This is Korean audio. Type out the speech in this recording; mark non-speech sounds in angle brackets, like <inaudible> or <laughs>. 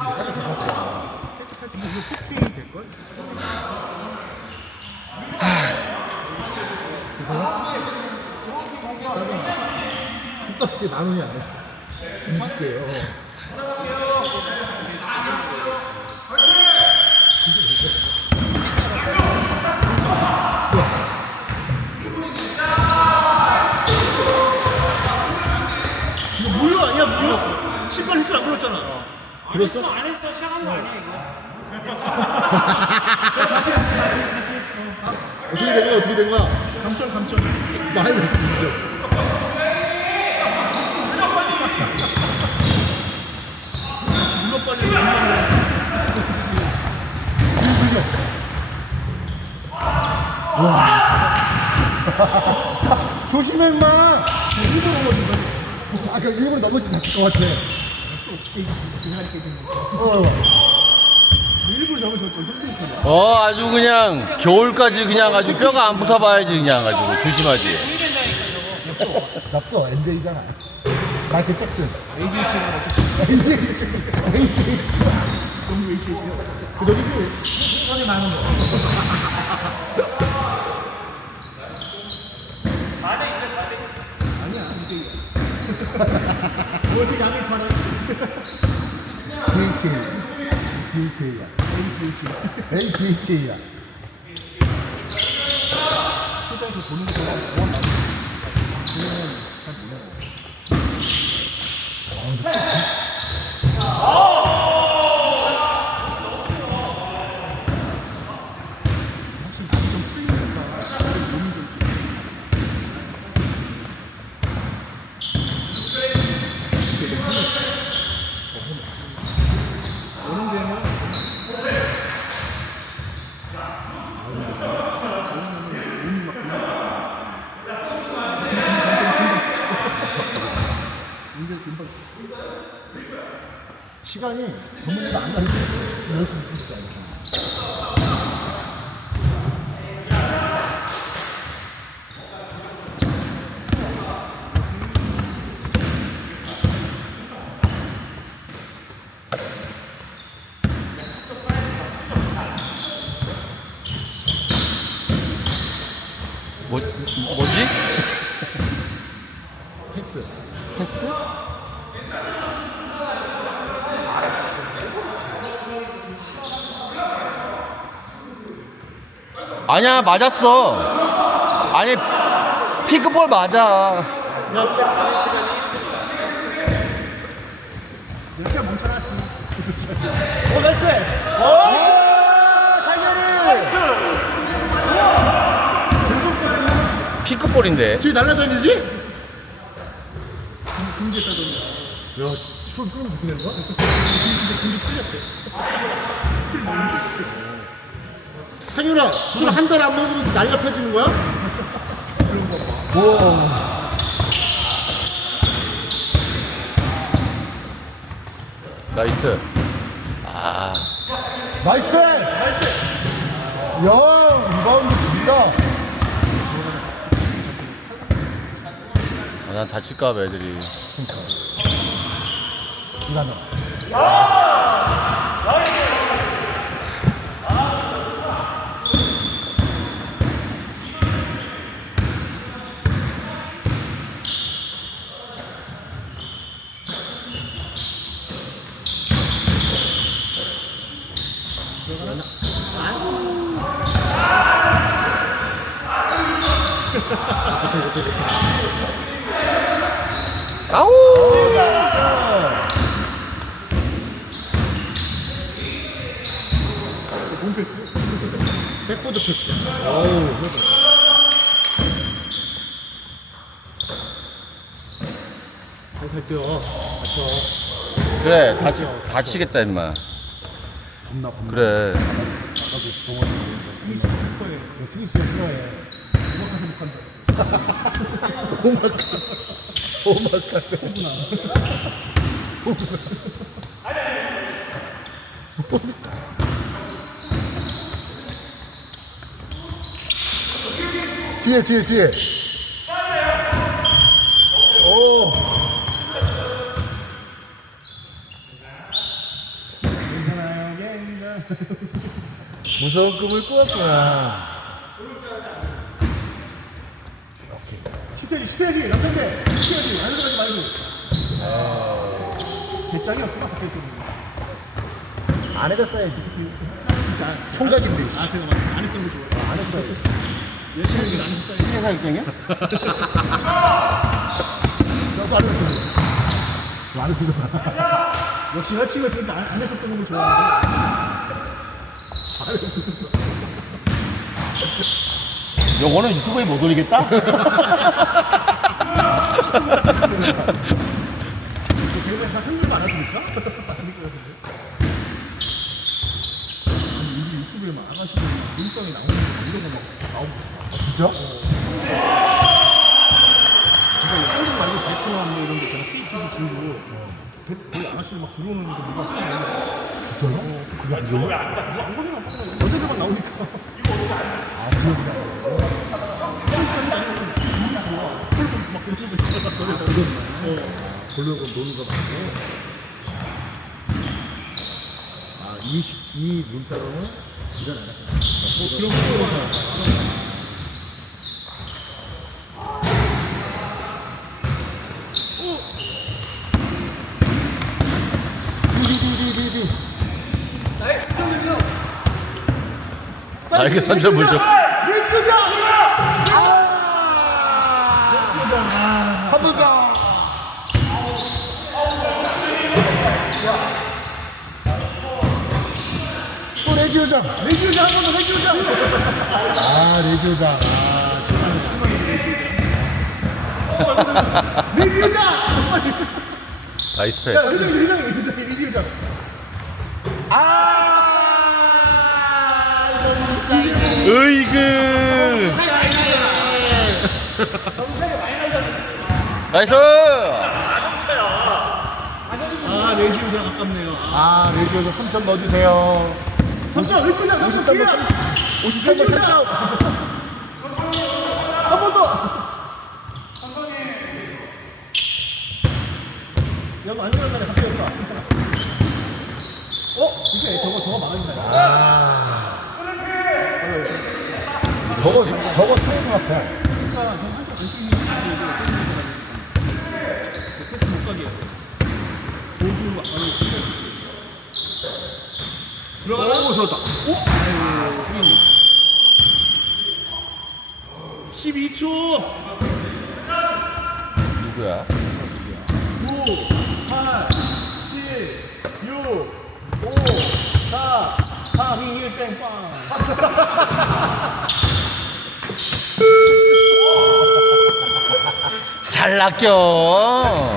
뭐? 그게 만 원이 안 해. 20개요. 이거 물로 아니야 물? 심판 휘슬 안 불었잖아. 그랬어? 안 했어 시작한 거 아니야 이거 <laughs> 어떻게 된 거야? 어떻게 된 거야? 감점 감점. 나이 왜 이렇게 조심해 임마 일부러 넘어진 거야 아까 일부러 넘어진 다칠 것 같아 어 일부러 어 아주 그냥 겨울까지 그냥 아주 뼈가 안 붙어봐야지 그냥 가지고 조심하지. 납도 NJ잖아 마이클 잭슨 AJC AJC AJC 너무 외시해요. 그그 손이 많은 거 어디 양을 파 네. DHA야 ATH. ADHA야 회사에서 보는 거 좋아. 좋아. 그러면 잘 몰라. 확실히 몸이 좀 풀리니까 몸이 좀 어른 되면 굉장히 금방 시간이 전문가가 안 가르쳐 열심히 있어 뭐 뭐지? 패스 패스? 아니야 맞았어. 아니 피크볼 맞아. 오 나이스 오 피크볼인데. 저기 날라다니지? 야손 끄면 어떻게 되는 거야? 군대 뚫렸대 상윤아 술 한 달 안 먹으면 나이가 펴지는 거야? 와. 나이스. 아. 나이스! 나이스! 야 리바운드 죽인다 아, 난 다칠까 봐 애들이. 이 라면 몸 패스 백보드 패스. 어우 잘살 뛰어. 맞춰 그래 다치 다치겠다 임마. 겁나 겁나. 그래. 아까도 스미스 쓸 거예요 스위스가 싫어해 오마카세 <laughs> 오마카세 뒤에 뒤에 뒤에 오 무서운 꿈을 꾸었구나. 슈테지 남편대 슈테지 안 들어가지 말고 대장이 없구나 밖에서 안에다 써야지. 진짜 총각인데. 아 제가 막 안에 쓰는 거 좋아해 안에 써야 열심히 하는 거 안에 써야지 시계 사격장이야? 나도 안에 써. 안에 쓰는 거야. 역시 여자친구 있으니까 안- 안에서 쓰는 걸 좋아하는데 요거는 유튜브에 못 올리겠다? 걔네 다 흥분 안 하십니까? 요즘 유튜브에 막 아가씨들 눈썹이 나오는 거 이런 거막 나오고 진짜? 그러니까 한국 말고 베트남 뭐 이런 데 있잖아 KTV 중국 배- 거기 아가씨들 막 들어오는 거 누가 쓰는 거 진짜요? 그게 안 좋아? 여자들만 나오니까 아, 지옥 그런 거 있잖아 보려고 노는 거 말고. 아, 이, 시- 이 눈사람은 이런 안 하잖아. 그런 거 이게 선전 물죠. 한번 더. 또 레디오장. 레디오장 한 번 더 레디오장 아, 레디오장. 아, 레디오장 나이스 패. 야 회장이 회장이 레디오장 으이그. 나이스. 아 레디오장 아깝네요 아, 아, 레디오장 3점 넣어주세요. 3점 레디오장 3점 53번, 기회야 53번 3점. 한번 더. 야, 너 안전한 날에 갑자기 했어. 괜찮아. 어? 이제 저거 저거 막아준다. 저거, 저거 초등 앞에. 그러니까 전 한쪽 왼쪽 있는 거 패스 못 가게 해야 돼. 도구 막 아니 들어가. 오, 좋았다. 오? 아이고, 형님. 12초. 누구야? 9, 8, 7, 6, 5, 4, 3, 2, 1, 땡 빵. 잘 낚여.